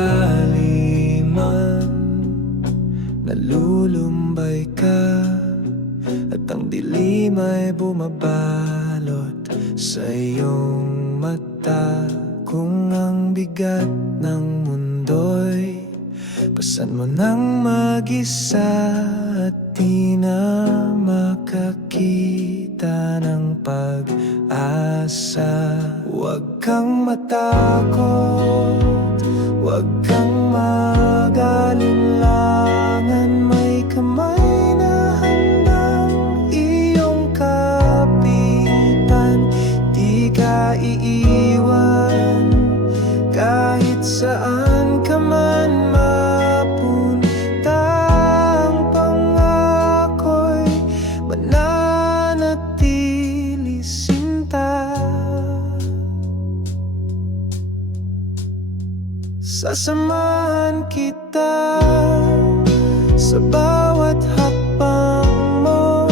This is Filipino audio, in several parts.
kadaliman, nalulumbay ka, at ang dilim ay bumabalot sa iyong mata. Kung ang bigat ng mundo'y pasan mo nang mag-isa, at di na makakita ng pag-asa. Huwag kang matakot, huwag kang mag-alinlangan, may kamay na handang iyong kapitan. Di ka iiwan kahit saan ka man mapunta. Ang pangako'y mananatili sinta. Sasamahan kita sa bawat hakbang mo,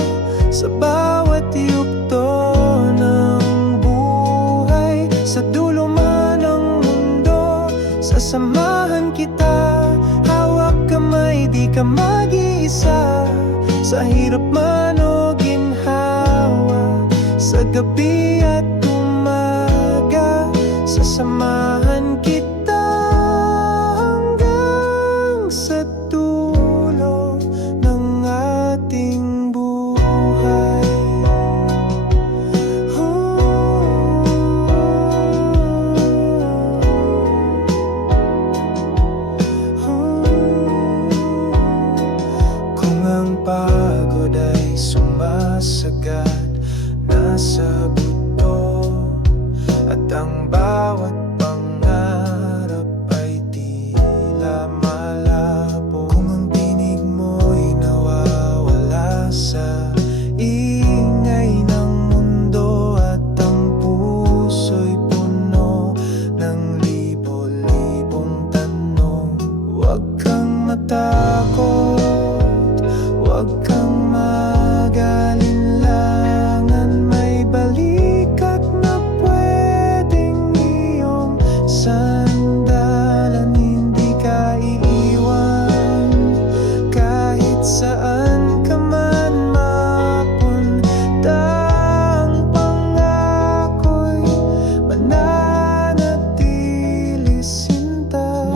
sa bawat yugto ng buhay, sa dulo man ng mundo. Sasamahan kita, hawak kamay, di ka mag-iisa. Sa hirap man o ginhawa, sa gabi at umaga, sasamahan kita hanggang sa dulo ng ating buhay. Kung ang pagod ay sumasagad, nasa buto, at ang bawat pangarap ay tila malabo. Kung ang tinig mo'y nawawala sa ingay ng mundo, at ang puso'y puno ng libo-libong tanong, huwag kang matakot, huwag kang mag-alinlangan, may balikat na pwedeng iyong sandalan. Hindi ka iiwan kahit saan ka man mapunta. Ang pangako'y mananatili sinta.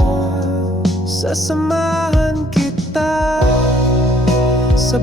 Sasamahan kita sa